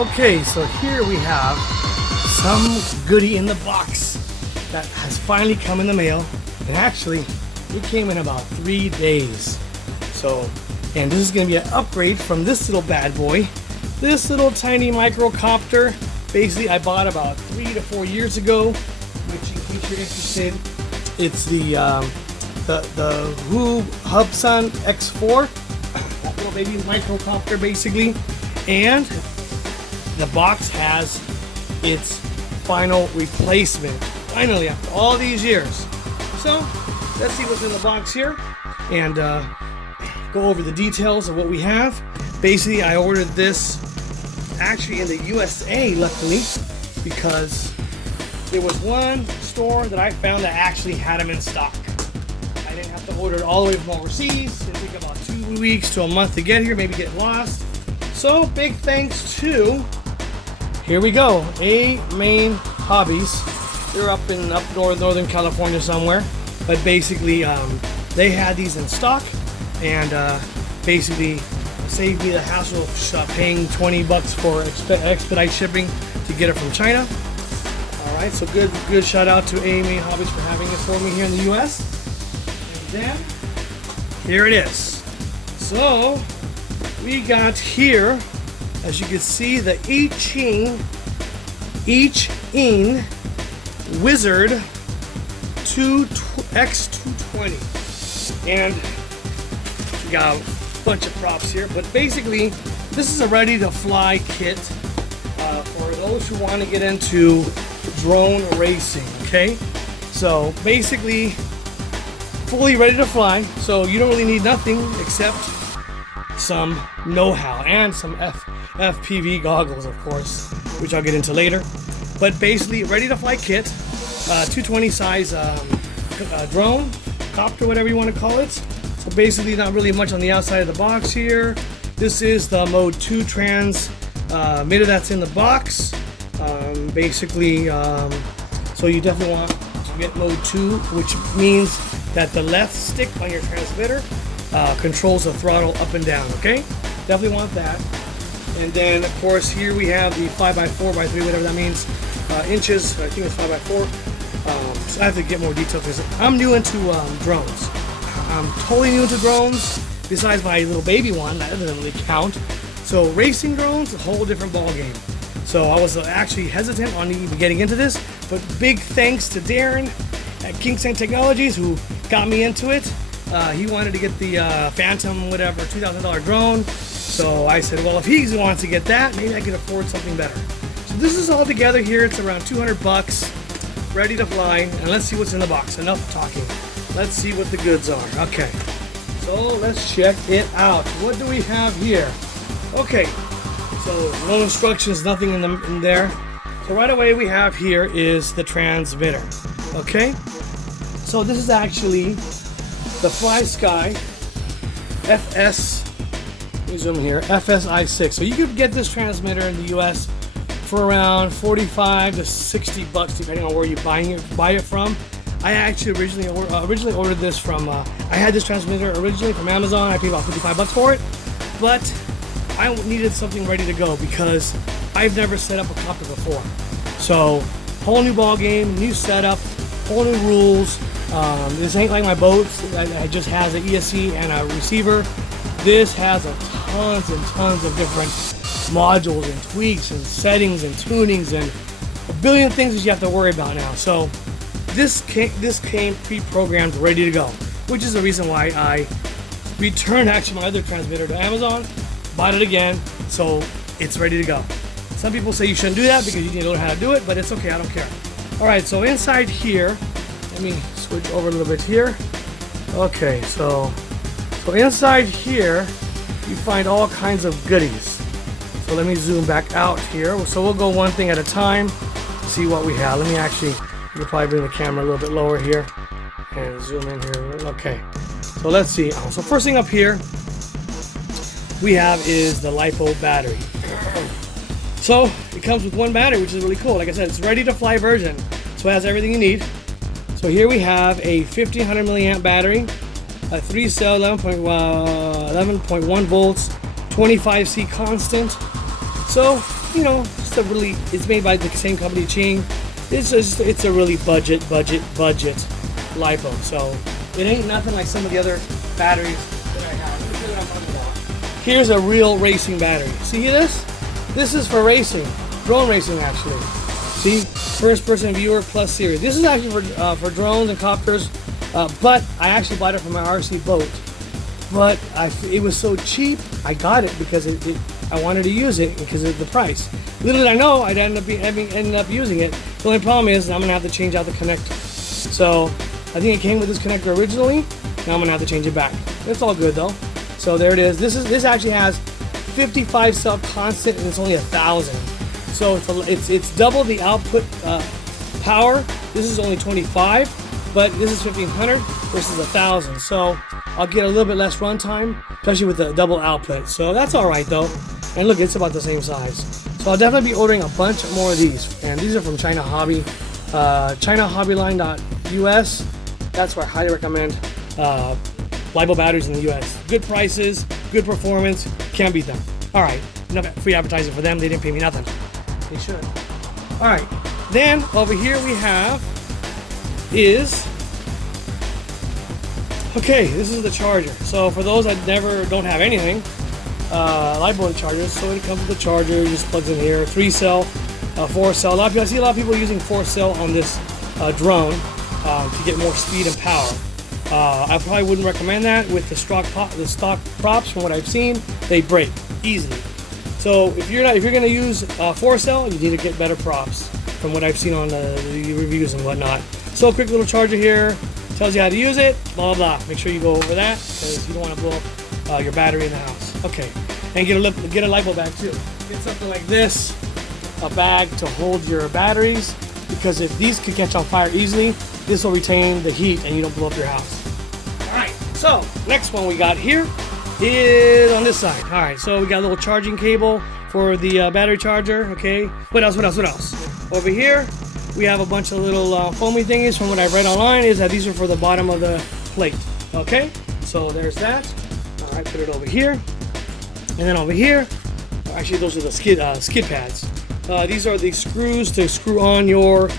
Okay, so here we have some goodie in the box that has finally come in the mail, and actually it came in about 3 days. So, and this is going to be an upgrade from this little bad boy, this little tiny microcopter. Basically, I bought about 3 to 4 years ago, which, in case you're interested, it's the Hubsan X4, that little baby microcopter basically, and the box has its final replacement. Finally, after all these years. So let's see what's in the box here and go over the details of what we have. Basically, I ordered this actually in the USA, luckily, because there was one store that I found that actually had them in stock. I didn't have to order it all the way from overseas. It took about 2 weeks to a month to get here, maybe get lost. So big thanks to, here we go, Amain Hobbies. They're up in Northern California somewhere, but basically they had these in stock, and basically saved me the hassle of paying $20 for expedite shipping to get it from China. All right, so good shout out to Amain Hobbies for having it for me here in the U.S. And then here it is. So we got here, as you can see, the Eachine Wizard x220, and we got a bunch of props here, but basically this is a ready to fly kit for those who want to get into drone racing. Okay, so basically fully ready to fly, so you don't really need nothing except some know-how and some FPV goggles, of course, which I'll get into later. But basically, ready to fly kit, 220 size drone, copter, whatever you want to call it. So basically, not really much on the outside of the box here. This is the Mode 2 transmitter that's in the box. Basically, so you definitely want to get Mode 2, which means that the left stick on your transmitter controls the throttle up and down. Okay, definitely want that. And then, of course, here we have the 5x4x3, whatever that means, inches. I think it's 5x4. So I have to get more details because I'm new into drones. I'm totally new into drones. Besides my little baby one, that doesn't really count. So racing drones, a whole different ball game. So I was actually hesitant on even getting into this, but big thanks to Darren at Kingston Technologies who got me into it. He wanted to get the Phantom, whatever, $2,000 drone. So I said, well, if he wants to get that, maybe I can afford something better. So this is all together here. It's around $200, ready to fly. And let's see what's in the box. Enough talking. Let's see what the goods are. Okay, so let's check it out. What do we have here? Okay, so no instructions, nothing in there. So right away we have here is the transmitter. Okay, so this is actually the FlySky FS. Let me zoom here. FSI6. So you could get this transmitter in the U.S. for around $45 to $60, depending on where you buy it from. I actually originally ordered this from. I had this transmitter originally from Amazon. I paid about $55 for it, but I needed something ready to go because I've never set up a copter before. So whole new ball game, new setup, whole new rules. This ain't like my boats. It just has an ESC and a receiver. This has tons and tons of different modules and tweaks and settings and tunings and a billion things that you have to worry about now. So this came pre-programmed, ready to go, which is the reason why I returned actually my other transmitter to Amazon, bought it again, so it's ready to go. Some people say you shouldn't do that because you need to learn how to do it, but it's okay, I don't care. All right, so inside here, let me switch over a little bit here. Okay, so inside here, you find all kinds of goodies. So let me zoom back out here. So we'll go one thing at a time, see what we have. Let me actually, you'll probably bring the camera a little bit lower here and zoom in here. Okay, so let's see. So first thing up here we have is the LiPo battery. So it comes with one battery, which is really cool. Like I said, it's ready to fly version, so it has everything you need. So here we have a 1500 milliamp battery, a 3-cell 11.1 volts, 25C constant. So you know, it's made by the same company, Eachine. It's a really budget LiPo. So it ain't nothing like some of the other batteries that I have. This is what I'm talking about. Here's a real racing battery. See this? This is for racing, drone racing actually. See, first person viewer plus series. This is actually for drones and copters, but I actually bought it for my RC boat. But it was so cheap, I got it because I wanted to use it because of the price. Little did I know I'd end up using it. The only problem is I'm gonna have to change out the connector. So I think it came with this connector originally. Now I'm gonna have to change it back. It's all good though. So there it is. This actually has 55 cell constant and it's only 1,000. So it's double the output power. This is only 25, but this is 1,500 versus 1,000. So I'll get a little bit less runtime, especially with the double output. So that's all right though. And look, it's about the same size. So I'll definitely be ordering a bunch more of these. And these are from China Hobby, ChinaHobbyline.us. That's where I highly recommend LiPo batteries in the US. Good prices, good performance, can't beat them. All right, enough free advertising for them. They didn't pay me nothing. They should. All right, then over here we have okay, this is the charger. So for those that don't have anything, LiPo chargers, so it comes with the charger, just plugs in here, 3-cell, 4-cell. I see a lot of people using 4-cell on this drone to get more speed and power. I probably wouldn't recommend that with the stock props. From what I've seen, they break easily. So if you're going to use 4-cell, you need to get better props. From what I've seen on the reviews and whatnot. So a quick little charger here tells you how to use it. Blah blah blah. Make sure you go over that because you don't want to blow up your battery in the house. Okay, and get a LiPo bag too. Get something like this, a bag to hold your batteries, because if these could catch on fire easily, this will retain the heat and you don't blow up your house. Alright, so next one we got here is on this side. Alright, so we got a little charging cable for the battery charger. Okay, what else? Over here we have a bunch of little foamy thingies. From what I read online is that these are for the bottom of the plate. Okay, so there's that. Alright, put it over here. And then over here, actually those are the skid pads. These are the screws to screw on your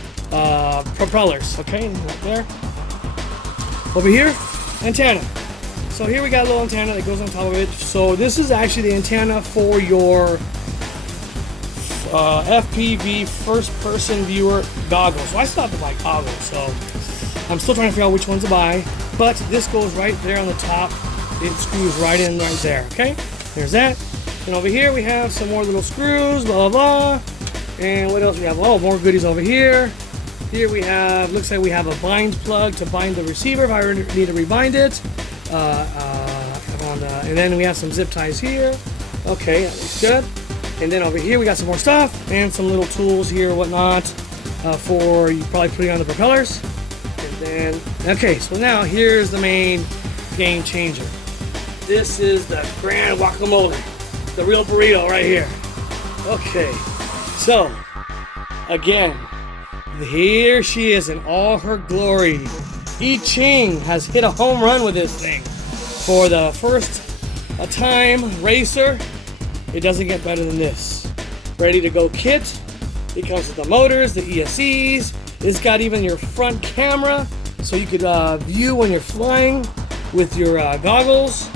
propellers. Okay, right there. Over here, antenna. So here we got a little antenna that goes on top of it. So this is actually the antenna for your FPV first-person viewer goggles. So I stopped to buy goggles, so I'm still trying to figure out which ones to buy. But this goes right there on the top. It screws right in right there. Okay, there's that. And over here we have some more little screws. Blah blah blah. And what else we have? Oh, more goodies over here. Here we have, looks like we have a bind plug to bind the receiver if I need to rebind it. And then we have some zip ties here. Okay, that looks good. And then over here we got some more stuff and some little tools here, whatnot, for you probably putting on the propellers. And then, okay, so now here's the main game changer. This is the grand guacamole, the real burrito right here. Okay, so again, here she is in all her glory. Eachine has hit a home run with this thing. For the first time racer, it doesn't get better than this. Ready to go kit. It comes with the motors, the ESCs. It's got even your front camera, so you could view when you're flying with your goggles.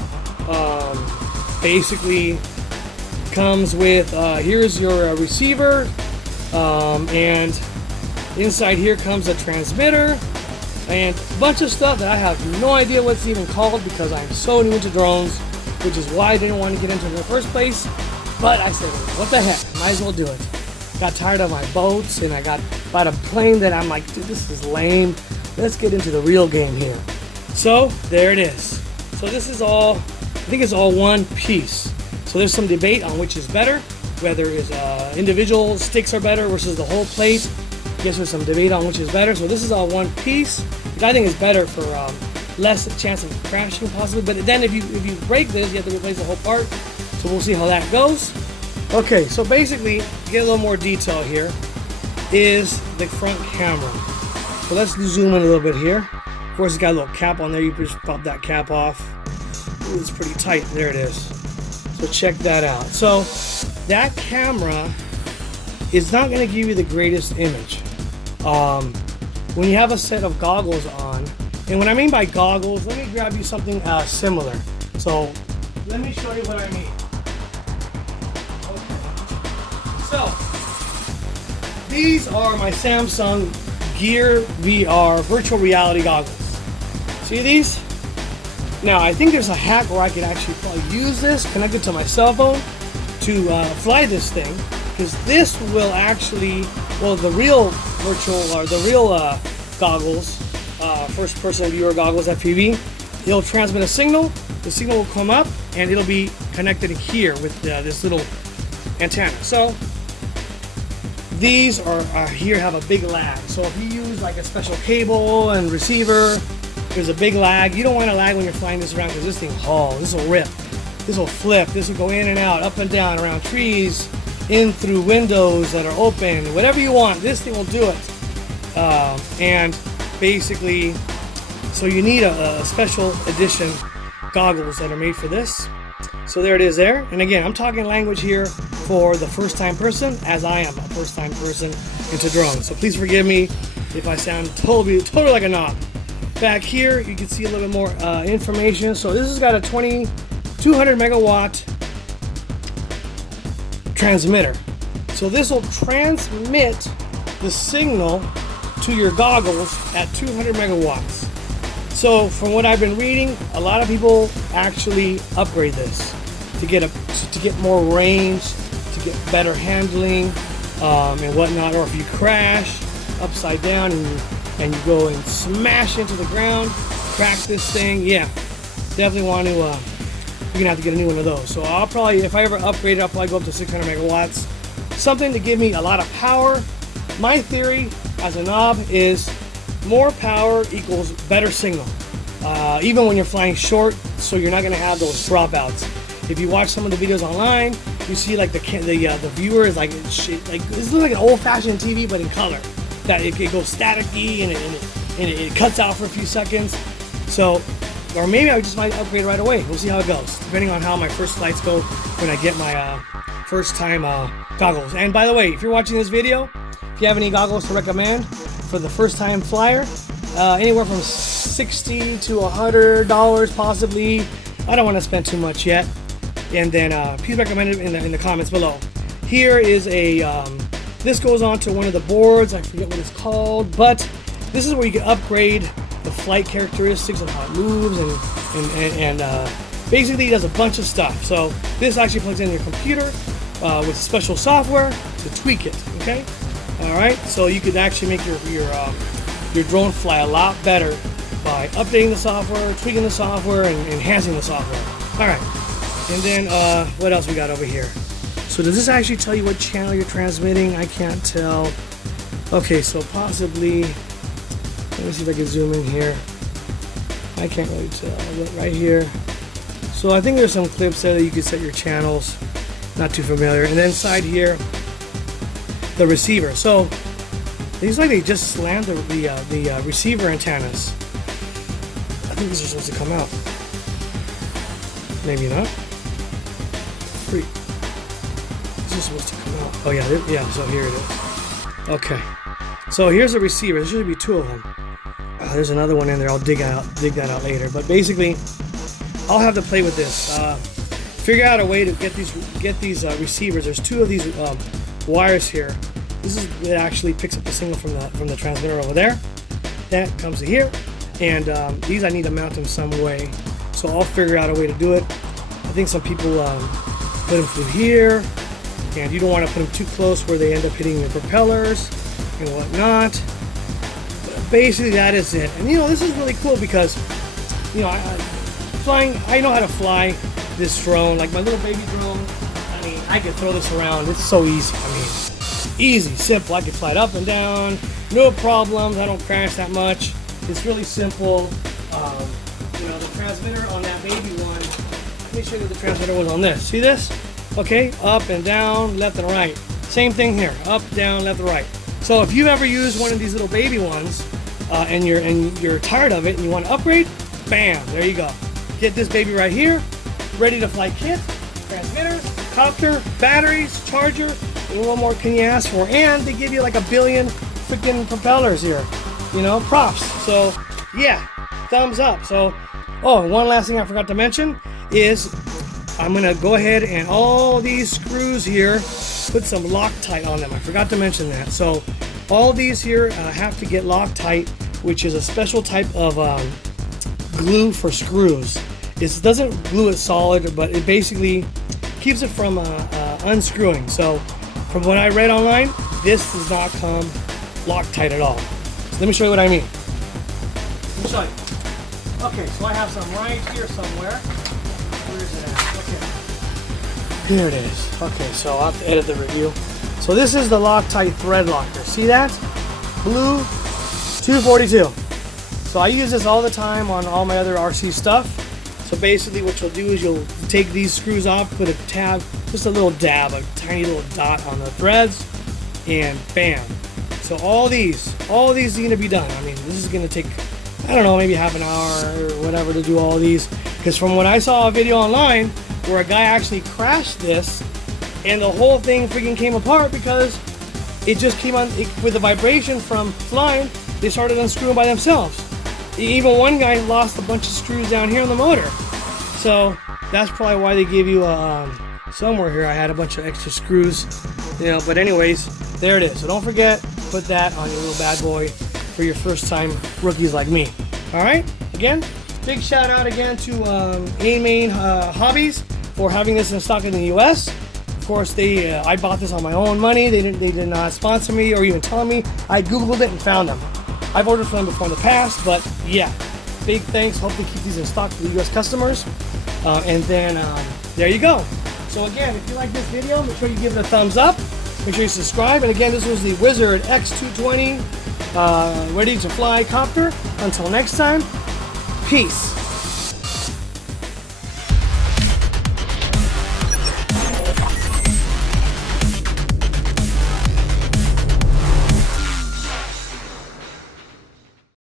Basically comes with, here's your receiver, and inside here comes a transmitter and a bunch of stuff that I have no idea what's even called because I'm so new into drones, which is why I didn't want to get into it in the first place. But I said, what the heck, might as well do it. Got tired of my boats and I bought a plane that I'm like, dude, this is lame. Let's get into the real game here. So there it is. So this is all, I think it's all one piece. So there's some debate on which is better, whether it's individual sticks are better versus the whole plate. I guess there's some debate on which is better. So this is all one piece, which I think is better for less chance of crashing possibly. But then if you break this, you have to replace the whole part. So we'll see how that goes. Okay, so basically, to get a little more detail here, is the front camera. So let's zoom in a little bit here. Of course, it's got a little cap on there. You can just pop that cap off. Ooh, it's pretty tight. There it is. So check that out. So that camera it's not going to give you the greatest image. When you have a set of goggles on, and what I mean by goggles, let me grab you something similar. So let me show you what I mean. Okay. So these are my Samsung Gear VR virtual reality goggles. See these? Now I think there's a hack where I could actually probably use this, connect it to my cell phone to fly this thing, because this will actually, well, the real virtual or the real goggles, first person viewer goggles FPV, it'll transmit a signal, the signal will come up and it'll be connected here with this little antenna. So these are here have a big lag. So if you use like a special cable and receiver, there's a big lag. You don't want to lag when you're flying this around, because this thing hauls, this will rip, this will flip, this will go in and out, up and down, around trees, in through windows that are open, whatever you want, this thing will do it. And basically, so you need a special edition goggles that are made for this. So there it is there. And again, I'm talking language here for the first time person, as I am a first time person into drones. So please forgive me if I sound totally like a knob. Back here, you can see a little bit more information. So this has got a 200 megawatt transmitter. So this will transmit the signal to your goggles at 200 megawatts. So from what I've been reading, a lot of people actually upgrade this to get more range, to get better handling and whatnot. Or if you crash upside down and you go and smash into the ground, crack this thing, yeah, definitely want to. You're gonna have to get a new one of those. So I'll probably, if I ever upgrade it, I'll probably go up to 600 megawatts, something to give me a lot of power. My theory as a knob is more power equals better signal, even when you're flying short, so you're not going to have those dropouts. If you watch some of the videos online, you see like the viewer is like this looks like an old-fashioned TV but in color. That it goes staticky and it cuts out for a few seconds. So, or maybe I just might upgrade right away. We'll see how it goes, depending on how my first flights go when I get my first time goggles. And by the way, if you're watching this video, if you have any goggles to recommend for the first time flyer, anywhere from $60 to $100 possibly. I don't want to spend too much yet. And then please recommend it in the comments below. Here is a, this goes on to one of the boards, I forget what it's called, but this is where you can upgrade the flight characteristics of how it moves and basically it does a bunch of stuff. So this actually plugs in your computer with special software to tweak it, okay? Alright, so you could actually make your drone fly a lot better by updating the software, tweaking the software, and enhancing the software. Alright, and then what else we got over here? So does this actually tell you what channel you're transmitting? I can't tell. Okay, so possibly, let me see if I can zoom in here. I can't really tell, but right here. So I think there's some clips there that you can set your channels. Not too familiar. And then inside here, the receiver. So these like they just slammed the receiver antennas. I think these are supposed to come out. Maybe not. Freak. This is supposed to come out. Oh yeah, yeah. So here it is. Okay. So here's the receiver. There should be two of them. There's another one in there. I'll dig that out later. But basically, I'll have to play with this. Figure out a way to get these receivers. There's two of these wires here. This is it actually picks up the signal from the transmitter over there. That comes to here, and these I need to mount them some way. So I'll figure out a way to do it. I think some people put them through here, and you don't want to put them too close where they end up hitting your propellers and whatnot. But basically, that is it. And you know, this is really cool because you know, I know how to fly this drone, like my little baby drone. I mean, I can throw this around. It's so easy. I mean, easy, simple. I can fly it up and down, no problems. I don't crash that much. It's really simple. You know, the transmitter on that baby one. Let me show you what the transmitter was on this. See this? Okay, up and down, left and right. Same thing here, up, down, left, and right. So if you've ever used one of these little baby ones, and you're tired of it and you want to upgrade, bam, there you go. Get this baby right here, ready to fly kit, transmitters, copter, batteries, charger. what more can you ask for? And they give you like a billion freaking propellers here, you know, props. So yeah, thumbs up. So, oh, one last thing I forgot to mention is I'm gonna go ahead and all these screws here, put some Loctite on them. I forgot to mention that. So all these here have to get Loctite, which is a special type of glue for screws. It doesn't glue it solid, but it basically keeps it from unscrewing. So from what I read online, this does not come Loctite at all. So let me show you what I mean. Let me show you. Okay, so I have some right here somewhere. Where is it at? Okay. Here it is. Okay, so I'll have to edit the review. So this is the Loctite thread locker. See that? Blue 242. So I use this all the time on all my other RC stuff. So basically what you'll do is you'll take these screws off, put a tab, just a little dab, a tiny little dot on the threads, and bam. So all these need to be done. I mean, this is gonna take, I don't know, maybe half an hour or whatever to do all these. Because from when I saw a video online where a guy actually crashed this and the whole thing freaking came apart because it just came on, with the vibration from flying, they started unscrewing by themselves. Even one guy lost a bunch of screws down here on the motor. So that's probably why they give you somewhere here I had a bunch of extra screws, you know, but anyways, there it is. So don't forget, put that on your little bad boy for your first time rookies like me. All right, again, big shout out again to Amain Hobbies for having this in stock in the US. Of course, I bought this on my own money. They did not sponsor me or even tell me. I Googled it and found them. I've ordered from them before in the past, but yeah, big thanks. Hope they keep these in stock for the US customers. And then there you go. So again, if you like this video, make sure you give it a thumbs up. Make sure you subscribe. And again, this was the Wizard X220 ready to fly copter. Until next time, peace.